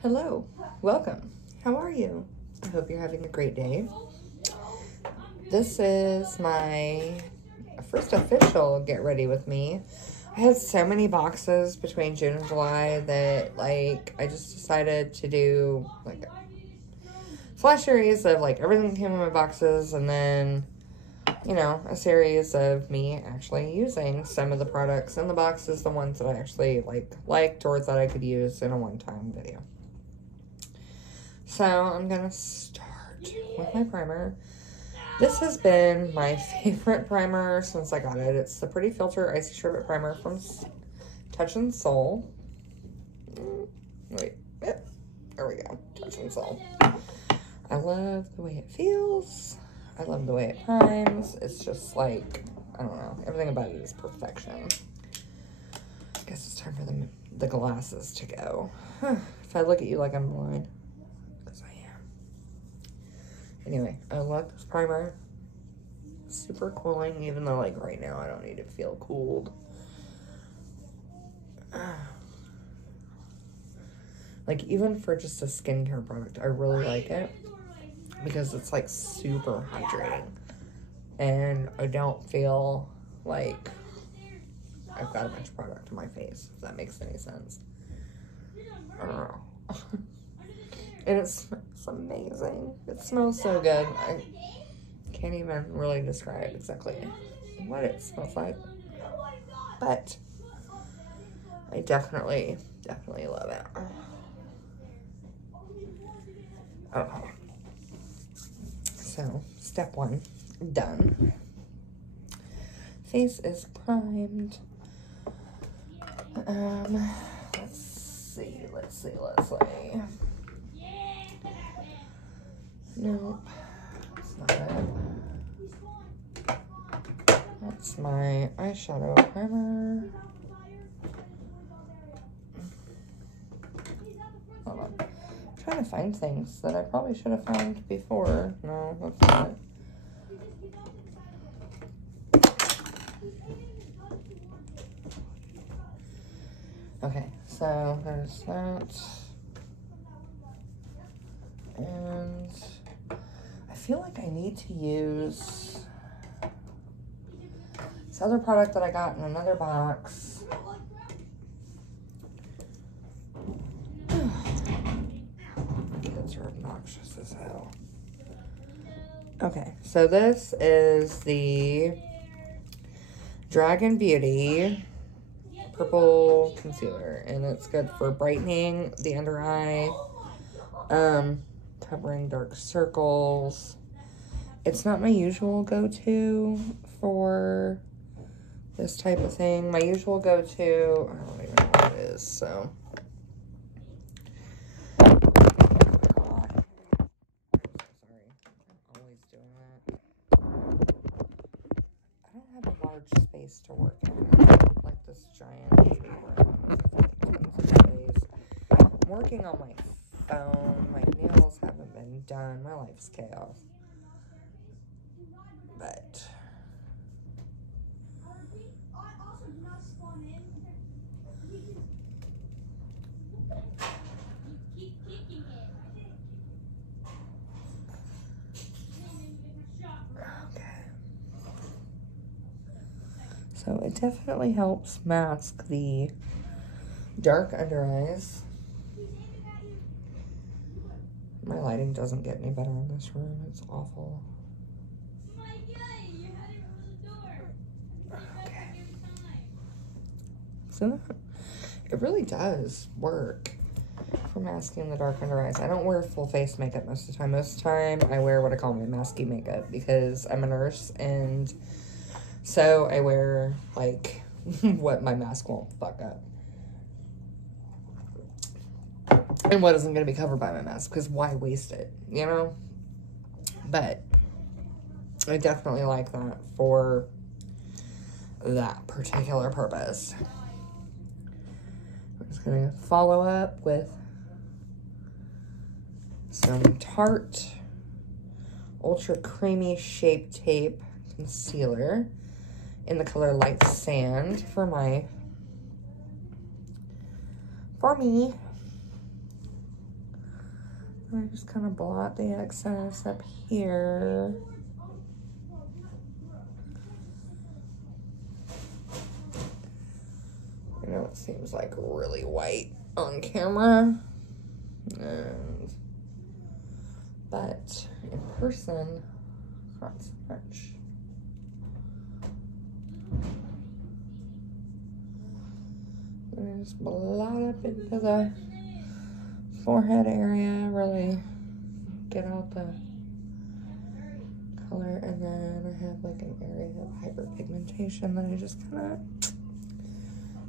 Hello, welcome. How are you? I hope you're having a great day. This is my first official Get Ready With Me. I had so many boxes between June and July that, I just decided to do, a flash series of, everything that came in my boxes, and then, a series of me actually using some of the products in the boxes, the ones that I actually, liked or thought I could use in a one-time video. So, I'm going to start with my primer. This has been my favorite primer since I got it. It's the Pretty Filter Icy Sherbet Primer from Touch and Soul. Wait, yep, there we go, Touch and Soul. I love the way it feels. I love the way it primes. It's just I don't know, everything about it is perfection. I guess it's time for the glasses to go. If I look at you like I'm blind. Anyway, I love this primer. Super cooling, even though, right now I don't need to feel cooled. Even for just a skincare product, I really like it. Because it's, super hydrating. And I don't feel like I've got a bunch of product on my face, if that makes any sense. I don't know. And it smells amazing. It smells so good. I can't even really describe exactly what it smells like. But I definitely love it. Okay. So, step one, done. Face is primed. Let's see. Nope, that's not it. That's my eyeshadow primer. Hold on. I'm trying to find things that I probably should have found before. No, that's not it. Okay, so there's that. And I feel like I need to use this other product that I got in another box. Kids are obnoxious as hell. Okay, so this is the Dragon Beauty Purple Concealer, and it's good for brightening the under eye, covering dark circles. It's not my usual go-to for this type of thing. My usual go-to, I don't even know what it is, so. God. Sorry, I'm always doing that. I don't have a large space to work in, like this giant beauty room. Space. I'm working on my phone. My nails haven't been done. My life's chaos. But okay. So it definitely helps mask the dark under eyes. My lighting doesn't get any better in this room. It's awful. Okay. So it really does work for masking the dark under eyes. I don't wear full face makeup most of the time. Most of the time I wear what I call my masky makeup because I'm a nurse, and so I wear what my mask won't fuck up. And what isn't going to be covered by my mask, because why waste it, you know? But I definitely like that for that particular purpose. I'm just going to follow up with some Tarte Ultra Creamy Shape Tape Concealer in the color Light Sand for me. And I just kind of blot the excess up here. I know it seems like really white on camera, but in person, not so much. And I just blot up into the forehead area, really get out the color, and then I have like an area of hyperpigmentation that I just kind of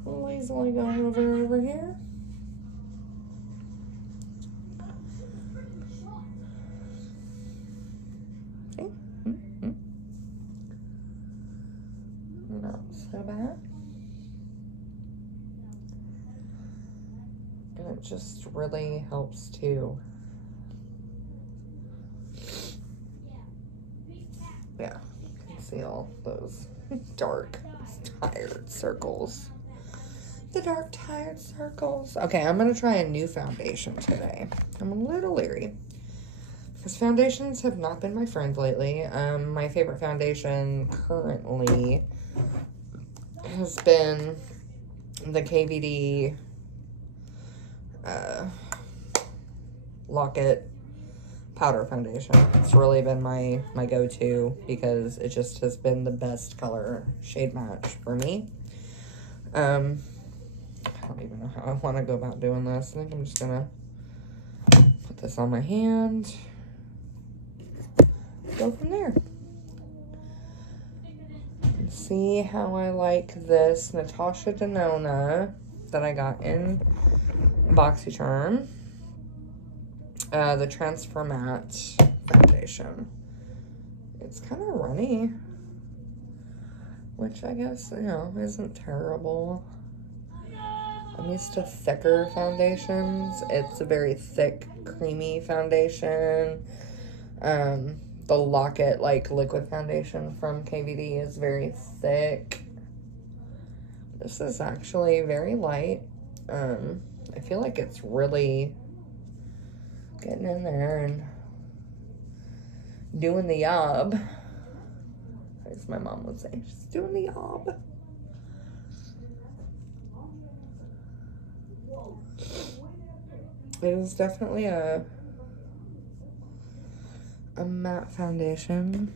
lazily go over here. Okay. Not so bad. And it just really helps to, yeah, conceal those dark, tired circles. The dark, tired circles. Okay, I'm going to try a new foundation today. I'm a little leery, because foundations have not been my friend lately. My favorite foundation currently has been the KVD Locket powder foundation. It's really been my go-to because it just has been the best color shade match for me. I don't even know how I want to go about doing this. I think I'm just gonna put this on my hand, go from there. And see how I like this Natasha Denona that I got in BoxyCharm. The Transfer Matte foundation. It's kind of runny, which I guess, you know, isn't terrible. I'm used to thicker foundations. It's a very thick, creamy foundation. The Locket, like, liquid foundation from KVD is very thick. This is actually very light. I feel like it's really getting in there and doing the job, as my mom would say. She's doing the job. It is definitely a matte foundation.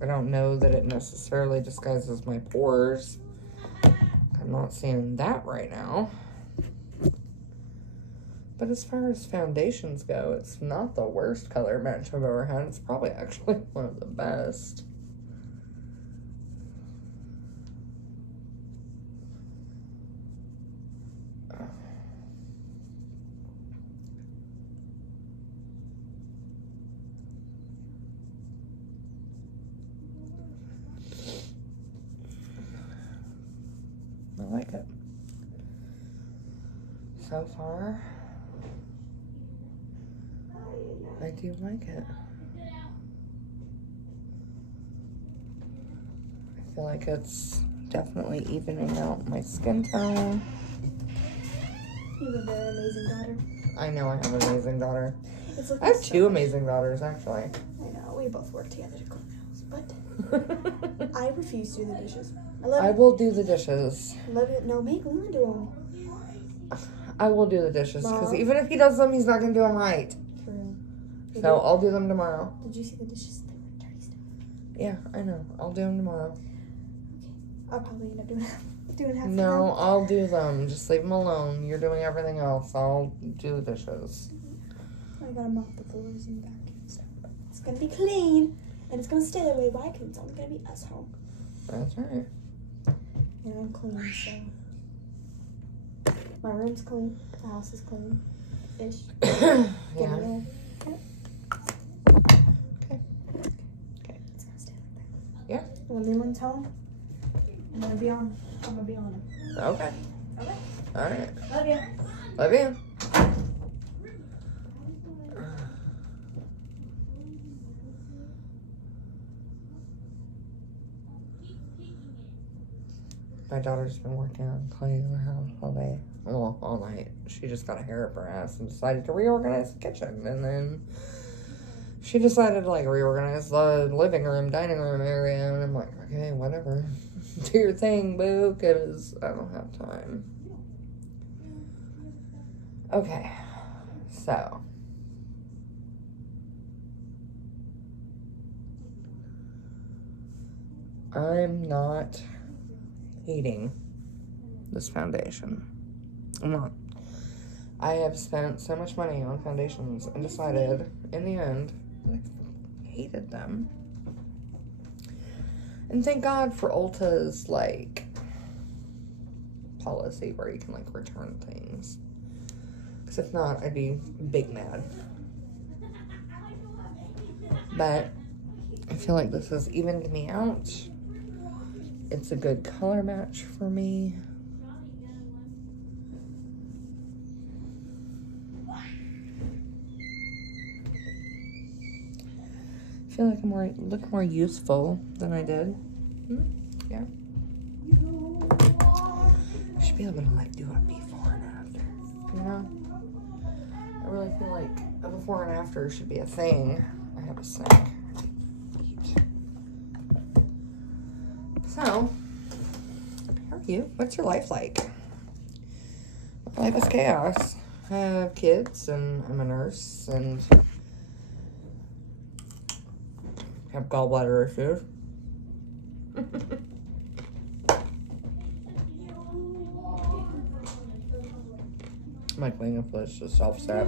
I don't know that it necessarily disguises my pores. I'm not seeing that right now. But as far as foundations go, it's not the worst color match I've ever had. It's probably actually one of the best. I like it. So far, I do like it. I feel like it's definitely evening out my skin tone. You have a very amazing daughter. I know I have an amazing daughter. It's I have two amazing daughters, actually. I know, we both work together to clean the house, but I refuse to do the dishes. I will do the dishes. Love it. No, make Luna do them. I will do the dishes, because even if he does them, he's not going to do them right. True. So I'll do them tomorrow. Did you see the dishes? They were dirty stuff. Yeah, I know. I'll do them tomorrow. Okay. I'll probably end up doing half of them. No, I'll do them. Just leave them alone. You're doing everything else. I'll do the dishes. I gotta mop the floors and vacuum stuff. It's gonna be clean, and it's gonna stay that way. Why? Because it's only gonna be us home. That's right. And I'm clean, so my room's clean. The house is clean. Ish. Yeah. Yep. Okay. Okay. It's gonna stay like that. Yeah. When Leland's home, I'm gonna be on him. Okay. Okay. All right. Love you. Love you. My daughter's been working on cleaning the house all day. well, all night. She just got a hair up her ass and decided to reorganize the kitchen. And then she decided to, like, reorganize the living room, dining room area. And I'm like, okay, whatever. Do your thing, boo, because I don't have time. Okay, so. I'm not hating this foundation. I'm not. I have spent so much money on foundations and decided in the end that I hated them. And thank God for Ulta's, like, policy where you can, like, return things. Because if not, I'd be big mad. But I feel like this has evened me out. It's a good color match for me. I feel like I look more useful than I did. Yeah. I should be able to, like, do a before and after. You know? I really feel like a before and after should be a thing. I have a sink. So, how are you? What's your life like? My life is chaos. I have kids, and I'm a nurse, and have gallbladder issues. My cleanup list is self-set.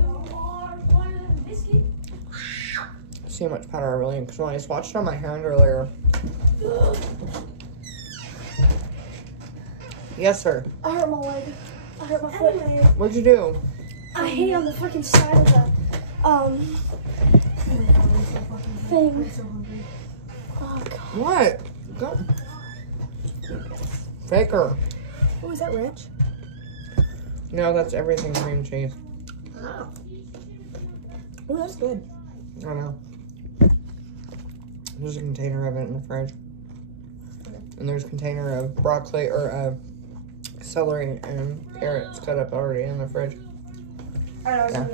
See how much powder I really need, because when I swatched on my hand earlier. Yes, sir. I hurt my leg. I hurt my foot. What'd you do? I hit it on the freaking side of the thing. Oh god. What? Go. Faker. Oh, is that ranch? No, that's everything cream cheese. Oh. Oh, that's good. I know. There's a container of it in the fridge. Okay. And there's a container of broccoli or celery and carrots cut up already in the fridge. I know, Yeah.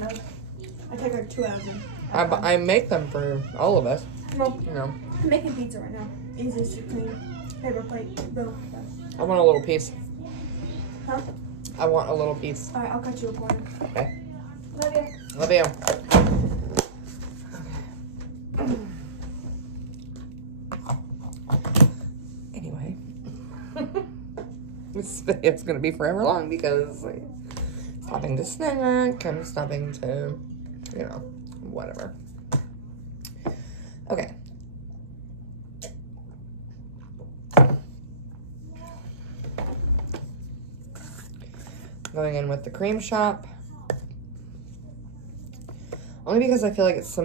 I take like 2 out of them. I make them for all of us. Well, You know. I'm making pizza right now. Easiest to clean. Paper plate. Boom. Done. I want a little piece. Huh? I want a little piece. Alright, I'll cut you a corner. Okay. Love you. Love you. Anyway. It's going to be forever long because like, stopping to snack, I'm stopping to, you know, whatever. Okay. Going in with the Cream Shop. Only because I feel like it's the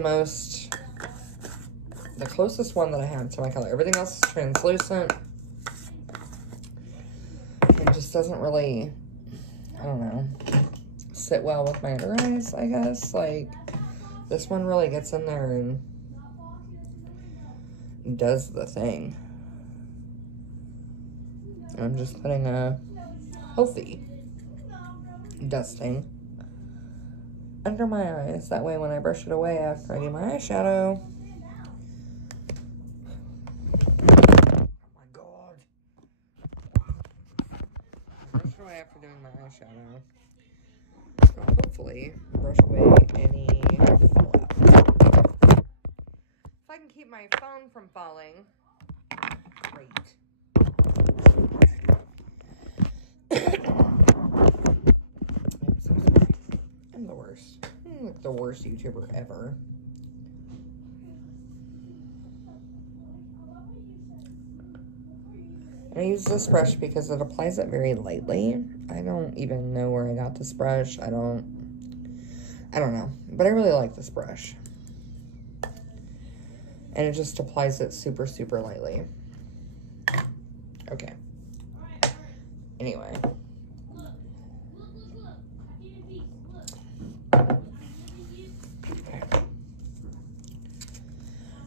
closest one that I have to my color. Everything else is translucent. It just doesn't really, I don't know, sit well with my under eyes, I guess. Like, this one really gets in there and does the thing. I'm just putting a healthy dusting under my eyes. That way when I brush it away after I do my eyeshadow. Oh my god. I brush it away after doing my eyeshadow. So hopefully brush away any fallout. If I can keep my phone from falling, great. I'm the worst. I'm like the worst YouTuber ever. And I use this brush because it applies it very lightly. I don't even know where I got this brush. I don't know. But I really like this brush. And it just applies it super, super lightly. Okay. Anyway.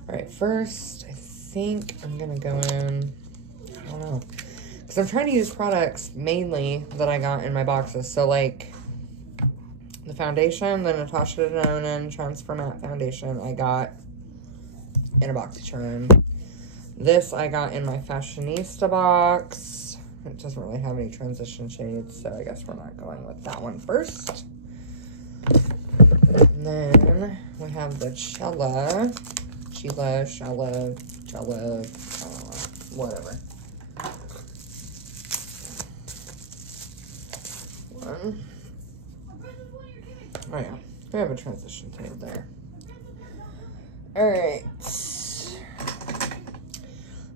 Alright, first, I think I'm going to go in, I don't know, because I'm trying to use products mainly that I got in my boxes. So, like, the foundation, the Natasha Denona Transfer Matte Foundation, I got in a BoxyCharm. This I got in my Fashionista box. It doesn't really have any transition shades, so I guess we're not going with that one first. And then we have the Chella, whatever. One. Oh yeah, we have a transition shade there. Alright.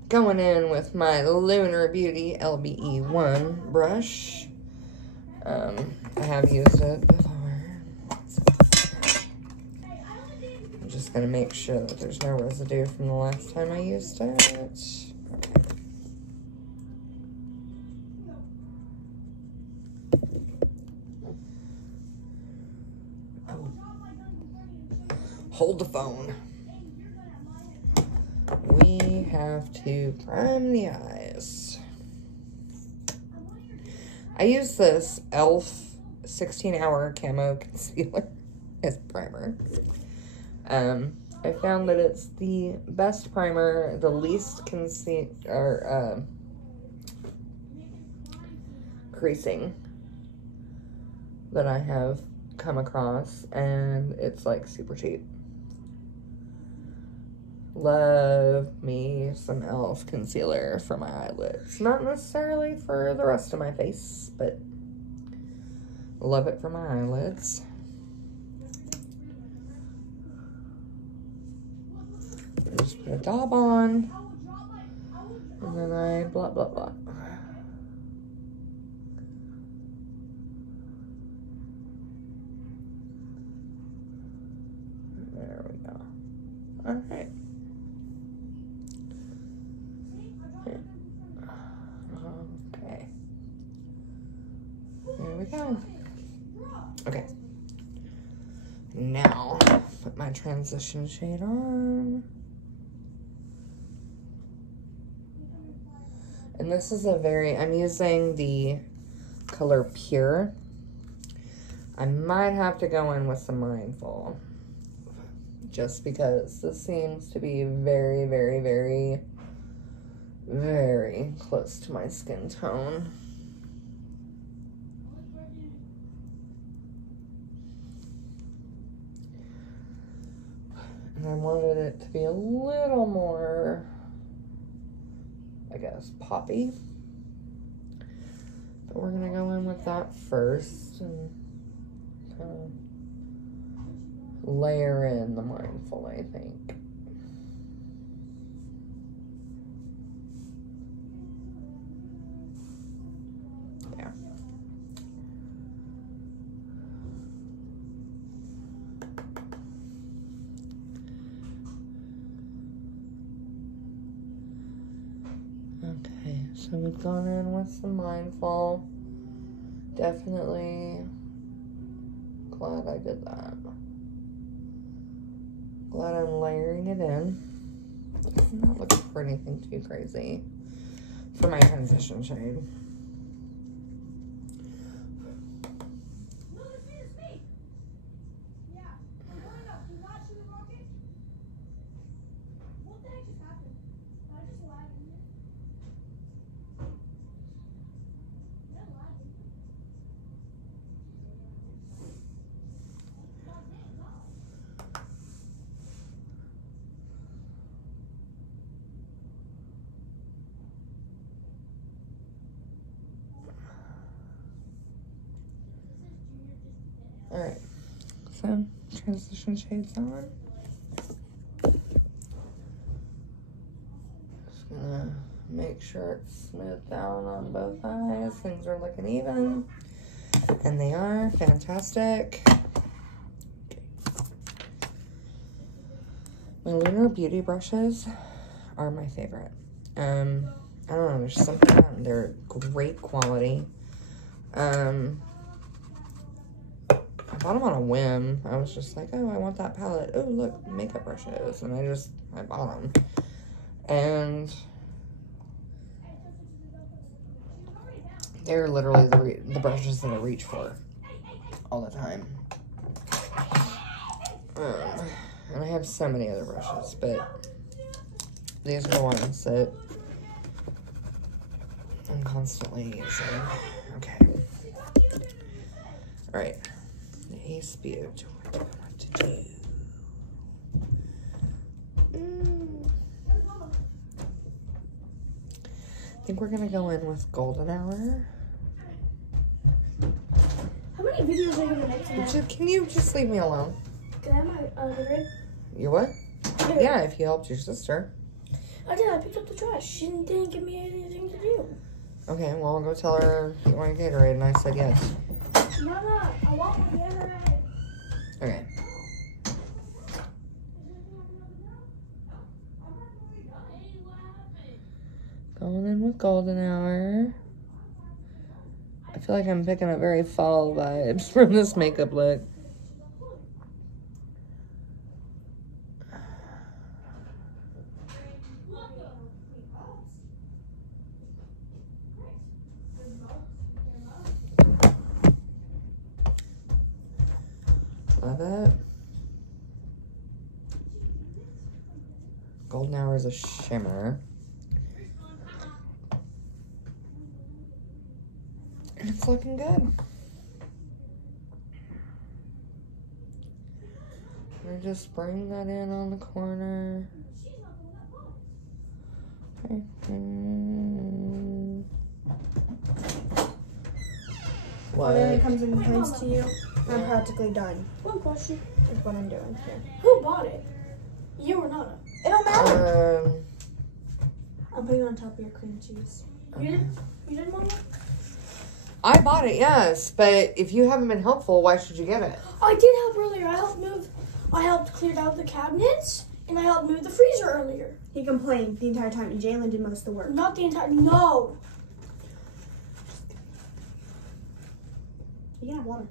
Going in with my Lunar Beauty LBE1 brush. I have used it before. I'm just going to make sure that there's no residue from the last time I used it. Okay. Oh. Hold the phone. We have to prime the eyes. I use this e.l.f. 16-hour camo concealer as primer. I found that it's the best primer, the least creasing that I have come across, and it's like super cheap. Love me some e.l.f. concealer for my eyelids. Not necessarily for the rest of my face, but love it for my eyelids. I just put a dab on, and then I blah, blah, blah. There we go. All right. Okay. There we go. Okay. Now, put my transition shade on. And this is I'm using the color Pure. I might have to go in with some Mindful. Just because this seems to be very, very, very, very close to my skin tone. And I wanted it to be a little more, I guess, poppy. But we're going to go in with that first and kind of layer in the Mindful, I think. Yeah. Okay, so we've gone in with some Mindful. Definitely glad I did that. Glad I'm layering it in. I'm not looking for anything too crazy for my transition shade. Alright, so transition shades on. Just gonna make sure it's smoothed down on both eyes. Things are looking even, and they are fantastic. My Lunar Beauty brushes are my favorite. I don't know, there's something about them. They're great quality. I bought them on a whim. I was just like, oh, I want that palette. Oh, look, makeup brushes. And I bought them. And They're literally the brushes that I reach for all the time. And I have so many other brushes, but these are the ones that I'm constantly using. Okay. Alright. The Ace Butte. What do I want to do? I think we're gonna go in with Golden Hour. How many videos are you gonna make tonight? Can you just leave me alone? Can I have my Gatorade? You what? Gatorade. Yeah, if you helped your sister. I did. I picked up the trash. She didn't give me anything to do. Okay, well, I'll go tell her you want a Gatorade, and I said yes. No, I want my Gatorade. Okay. Going in with Golden Hour. I feel like I'm picking up very fall vibes from this makeup look. Love it. Golden Hour is a shimmer. And it's looking good. I just bring that in on the corner. Okay. Well, then it comes in hands to you. I'm practically done. One question. Is what I'm doing here. Who bought it? You or Nana? It don't matter. I'm putting it on top of your cream cheese. You didn't want one? I bought it, yes, but if you haven't been helpful, why should you get it? I did help earlier. I helped clear out the cabinets, and I helped move the freezer earlier. He complained the entire time, and Jalen did most of the work. Not the entire, no. You can have water.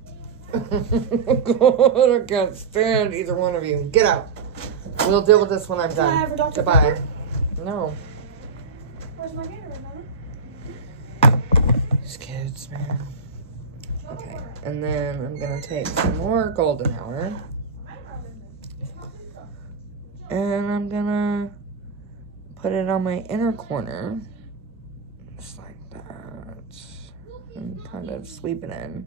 God, I can't stand either one of you. Get out. We'll deal with this when I'm done. I have a Dr. Goodbye. Pepper? No. Where's my Gatorade, Mama? These kids, man. Okay, and then I'm gonna take some more Golden Hour. And I'm gonna put it on my inner corner. Just like that. And kind of sweep it in.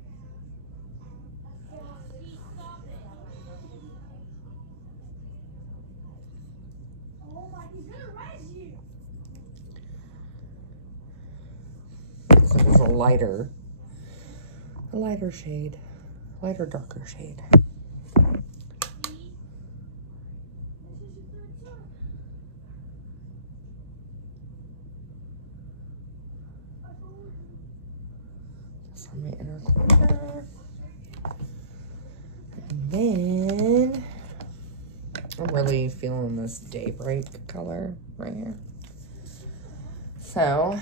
So it is a lighter shade. Lighter, darker shade. That's on my inner corner. And then I'm really feeling this daybreak color right here. So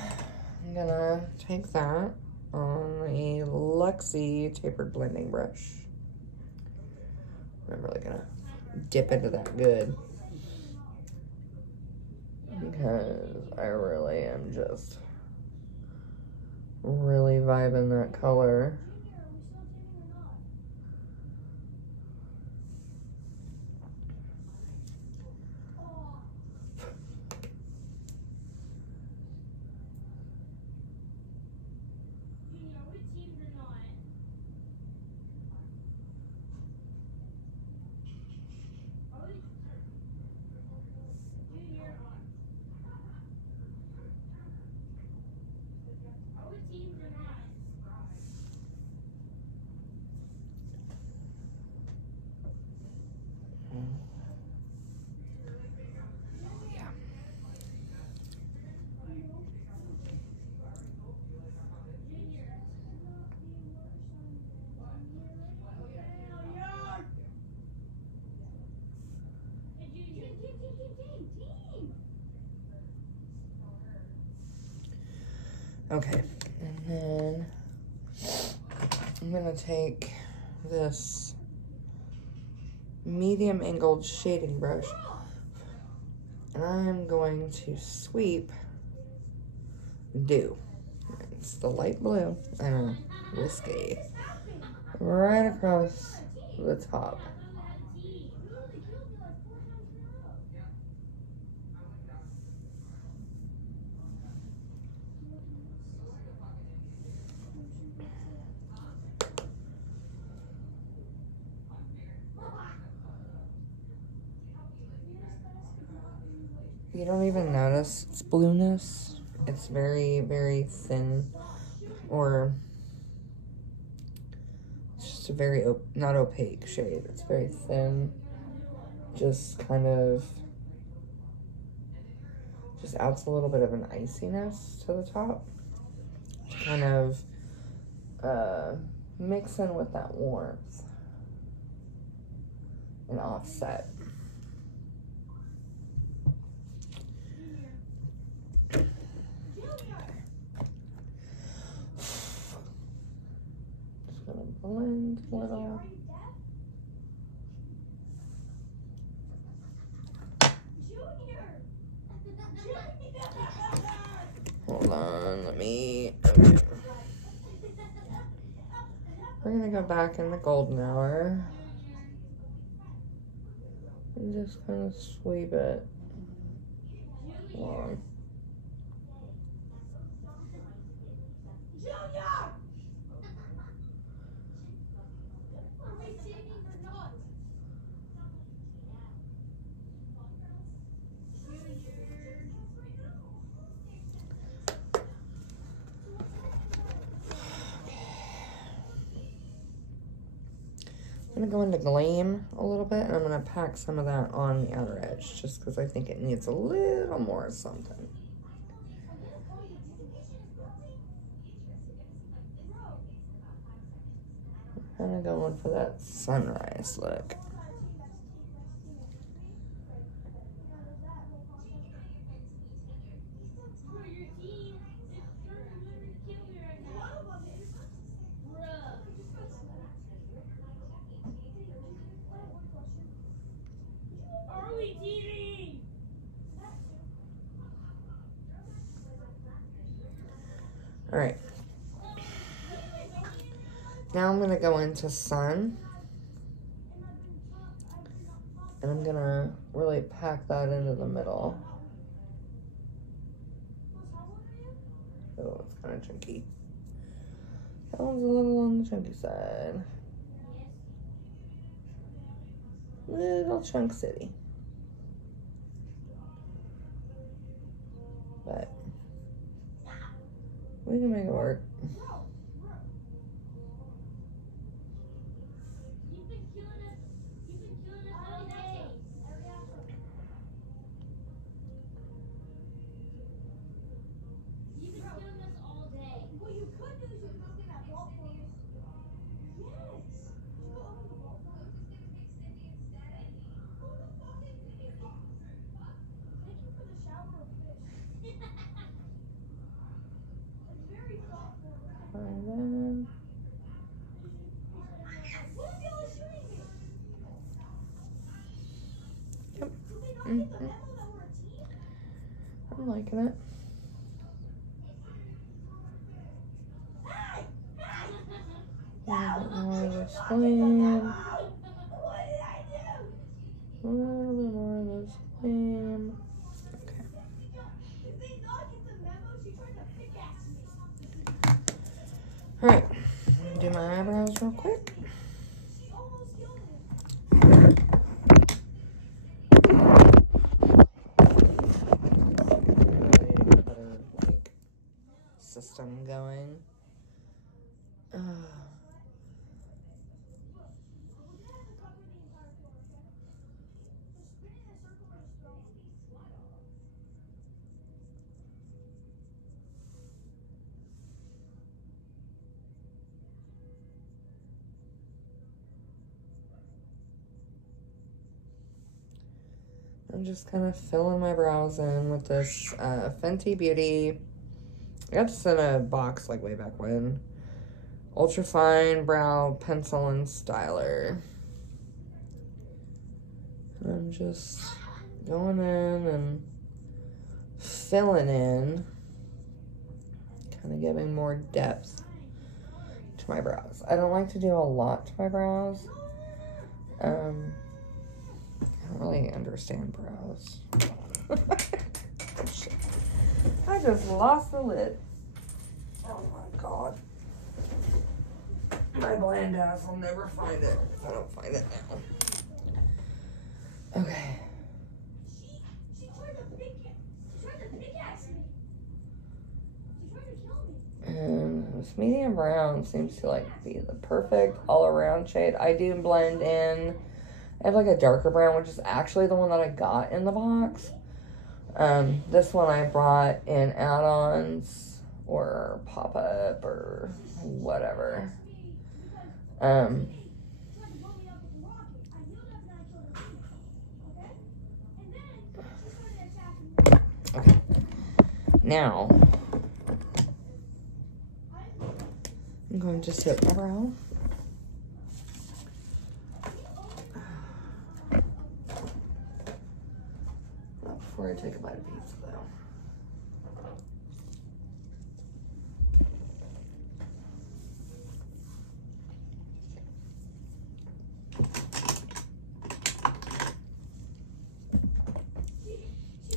I'm gonna take that on a Luxie tapered blending brush. I'm really gonna dip into that good, because I really am just really vibing that color. Okay, and then I'm gonna take this medium angled shading brush and I'm going to sweep dew. It's the light blue. I don't know. Whiskey. Right across the top. You don't even notice its blueness. It's very, very thin, or it's just a very, not opaque shade. It's very thin, just kind of, just adds a little bit of an iciness to the top. Kind of mix in with that warmth and offset. Blend a little. Hold on, let me. Okay. We're gonna go back in the golden hour and just kind of sweep it along. I'm going to go into Gleam a little bit, and I'm going to pack some of that on the outer edge, just because I think it needs a little more something. I'm kind of going for that sunrise look. All right. Now I'm going to go into Sun. And I'm going to really pack that into the middle. Oh, it's kind of chunky. That one's a little on the chunky side. Little chunk city. But we can make it work. And then yep. I'm liking it. A little bit more of this gleam. A little bit more of this gleam. Okay. Alright. Do my eyebrows real quick. System going. I'm just kind of filling my brows in with this Fenty Beauty. I got this in a box like way back when. Ultra Fine Brow Pencil and Styler. And I'm just going in and filling in kind of giving more depth to my brows. I don't like to do a lot to my brows. I don't really understand brows. Oh, shit. I just lost the lid. Oh my god. My blind ass will never find it if I don't find it now. Okay. She tried to pickaxe me. She tried to kill me. And this medium brown seems to like be the perfect all around shade. I do blend in. I have like a darker brown, which is actually the one that I got in the box. This one I brought in add-ons or pop-up or whatever. Okay. Now, I'm going to soak my brow. Not before I take a bite of pizza, though.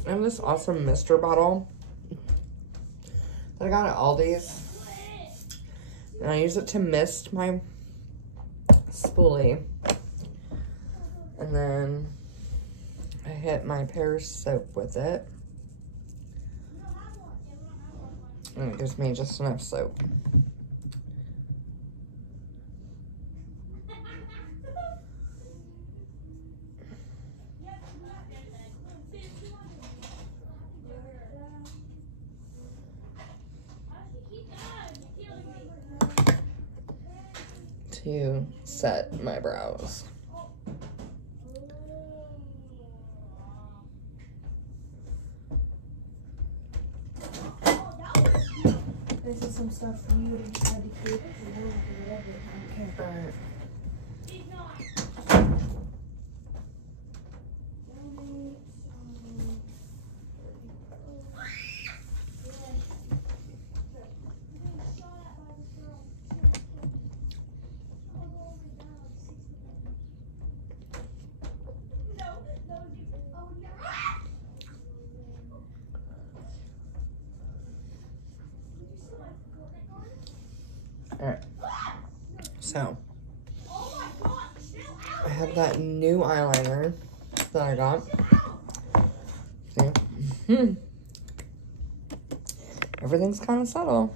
I have this awesome mister bottle that I got at Aldi's. And I use it to mist my spoolie. And then I hit my Pear's soap with it. And it gives me just enough soap. To set my brows. This is some stuff for you to try to keep. I don't care. Alright. Alright, so I have that new eyeliner that I got. See? Everything's kind of subtle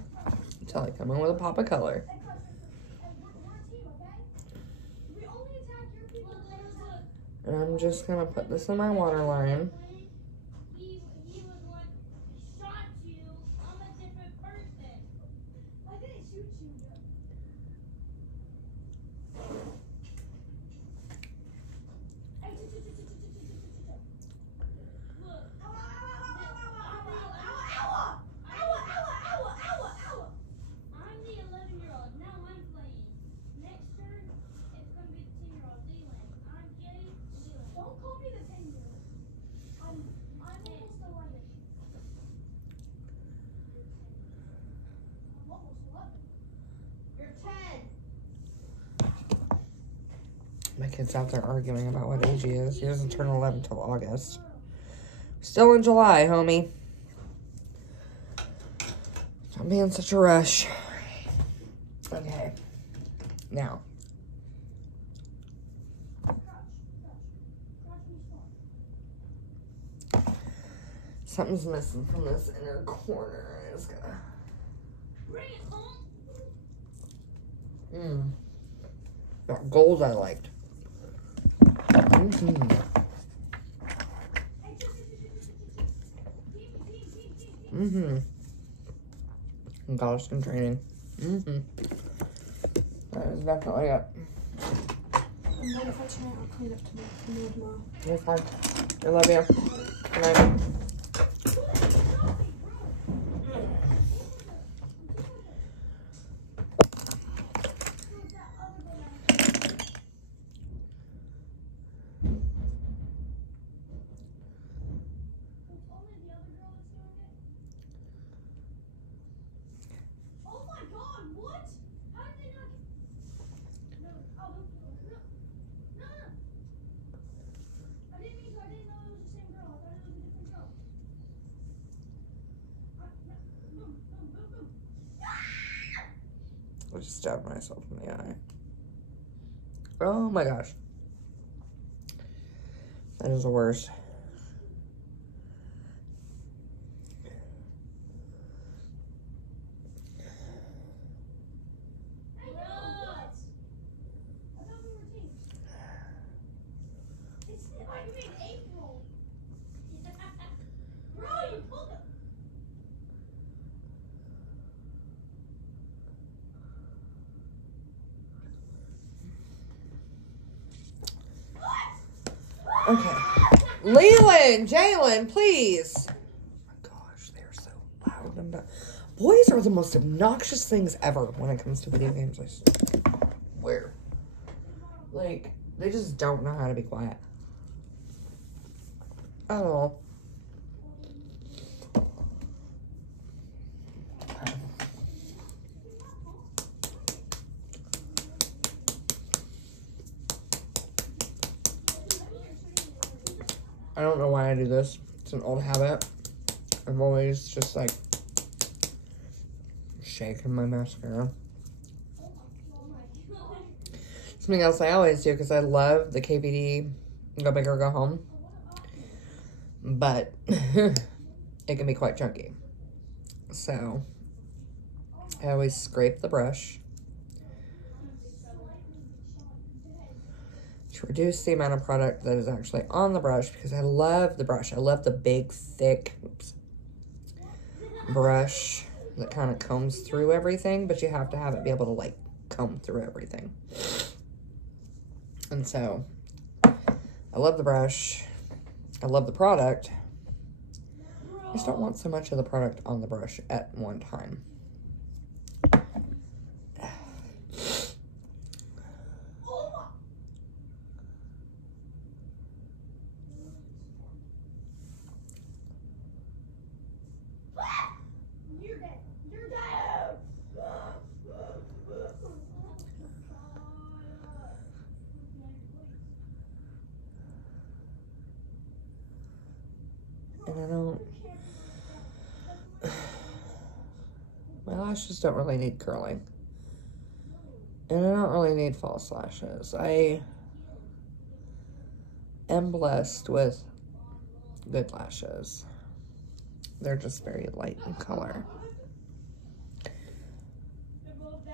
until I come in with a pop of color. And I'm just gonna put this in my waterline. My kid's out there arguing about what age he is. He doesn't turn 11 until August. Still in July, homie. Don't be in such a rush. Okay. Now. Something's missing from this inner corner. I just gotta... That gold I liked. Got us some training. That is definitely it. I'm going to fetch tonight. I'll clean up tomorrow. You're fine. I love you. Good night. stabbed myself in the eye. Oh my gosh. That is the worst. Okay. Leland, Jalen, please. Oh my gosh, they're so loud. Boys are the most obnoxious things ever when it comes to video games. I swear. Like, they just don't know how to be quiet. Oh. I don't know why I do this. It's an old habit. I'm always just like shaking my mascara. Something else I always do, because I love the KBD Go Big or Go Home, but it can be quite chunky. So I always scrape the brush to reduce the amount of product that is actually on the brush, because I love the brush. I love the big, thick brush that kind of combs through everything, but you have to have it be able to, like, comb through everything. And so, I love the brush. I love the product. I just don't want so much of the product on the brush at one time. And I don't, my lashes don't really need curling. And I don't really need false lashes. I am blessed with good lashes. They're just very light in color.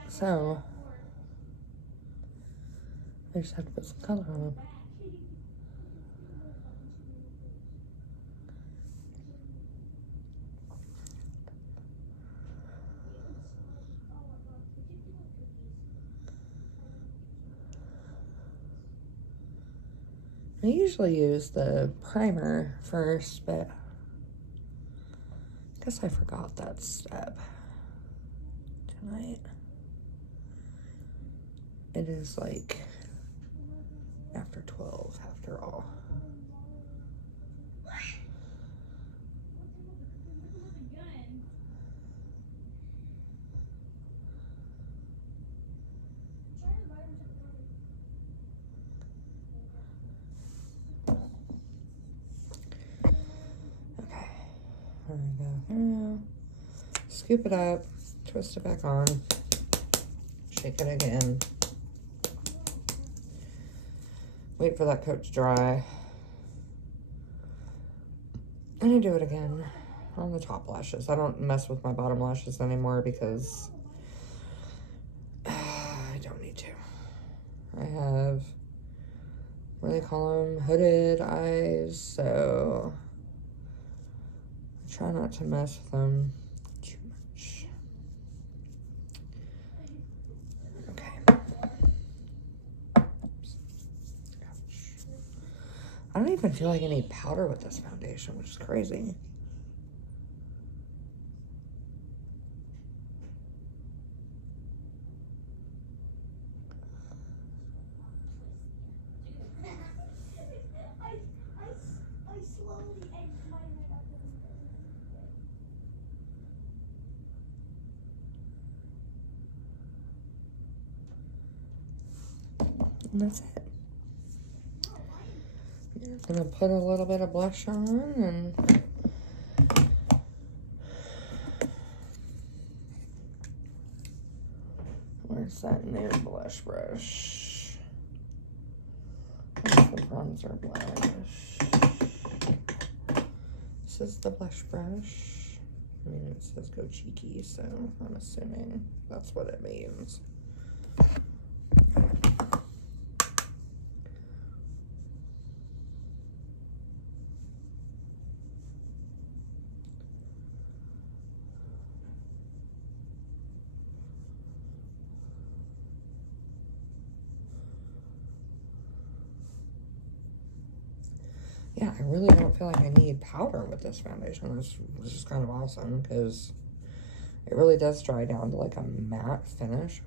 So, I just have to put some color on them. I usually use the primer first, but I guess I forgot that step tonight. It is like after 12, after all. There we go through. Scoop it up, twist it back on, shake it again. Wait for that coat to dry. And I do it again on the top lashes. I don't mess with my bottom lashes anymore because I don't need to. I have, what do they call them? Hooded eyes, so try not to mess with them too much. Okay. Oops. Ouch. I don't even feel like I need powder with this foundation, which is crazy. And that's it. I'm gonna put a little bit of blush on, and where's What's that new blush brush? What's the bronzer blush? This is the blush brush. I mean, it says go cheeky, so I'm assuming that's what it means. Yeah, I really don't feel like I need powder with this foundation, which is kind of awesome because it really does dry down to like a matte finish.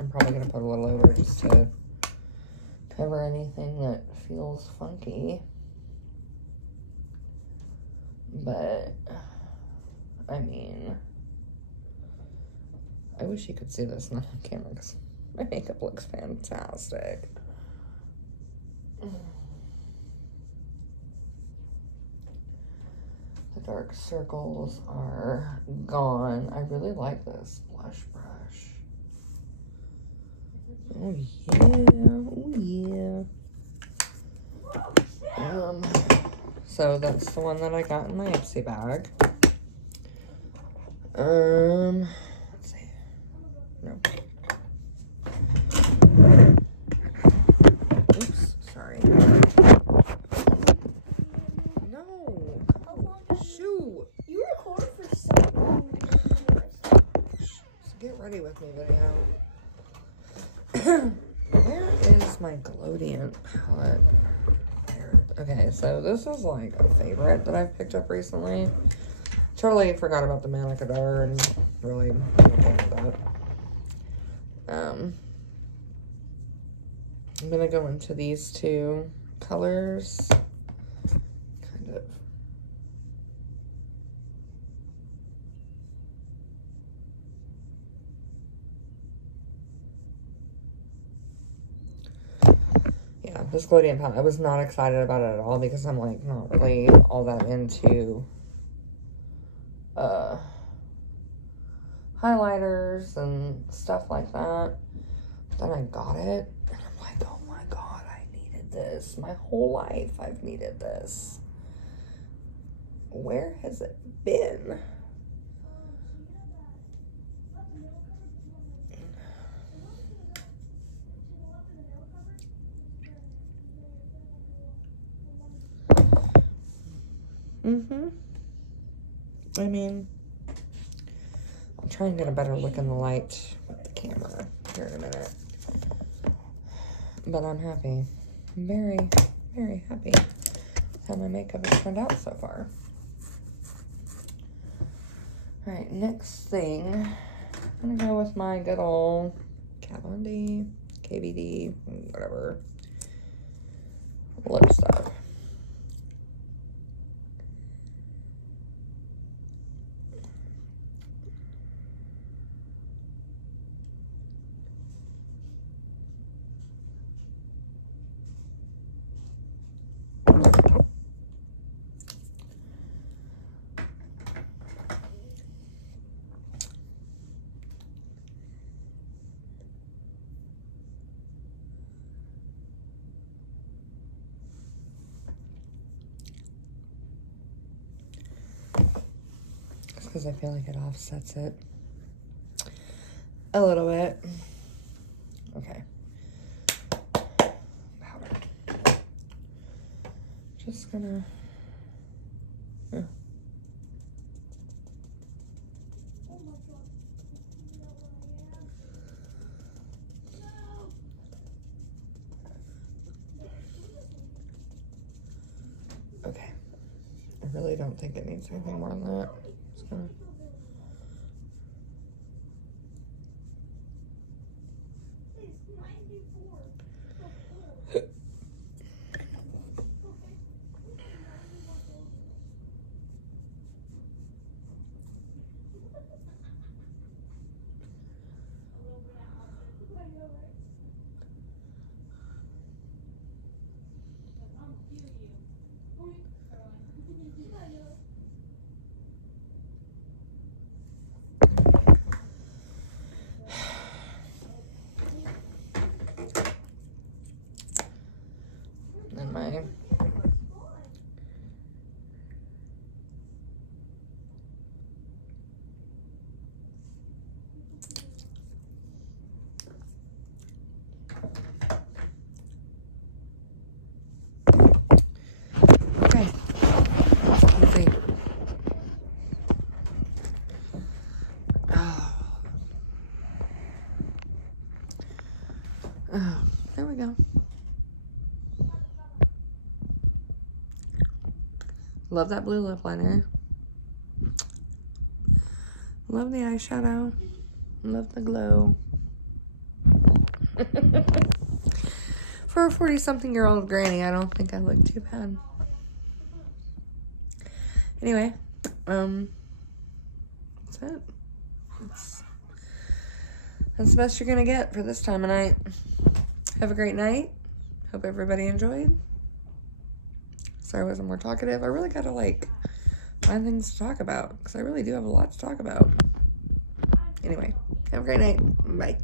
I'm probably going to put a little over just to cover anything that feels funky. But, I mean, I wish you could see this not on camera because my makeup looks fantastic. The dark circles are gone. I really like this blush brush. Oh yeah, oh yeah. So that's the one that I got in my Ipsy bag. Let's see. No. Oops, sorry. No. Shoot. You record for so long. So get ready with me, video. Where is my Glowdient palette? There. Okay, so this is like a favorite that I've picked up recently. Totally forgot about the Manicadar and really okay with that. I'm gonna go into these two colors. Kind of. Yeah, this Glowdient palette, I was not excited about it at all because I'm like not really all that into highlighters and stuff like that. Then I got it and I'm like, oh my god, I needed this. My whole life I've needed this. Where has it been? I mean, I'll try and get a better look in the light with the camera here in a minute. But I'm happy. I'm very, very happy with how my makeup has turned out so far. Alright, next thing, I'm gonna go with my good old Kat Von D, KVD, whatever, lip stuff. Because I feel like it offsets it a little bit. Okay. Powder. Just gonna... Okay. I really don't think it needs anything more than that. Just gonna... Love that blue lip liner. Love the eyeshadow. Love the glow. For a 40-something-year-old granny, I don't think I look too bad. Anyway, that's it. That's the best you're gonna get for this time of night. Have a great night. Hope everybody enjoyed. Sorry I wasn't more talkative. I really gotta, like, find things to talk about, because I really do have a lot to talk about. Anyway, have a great night. Bye.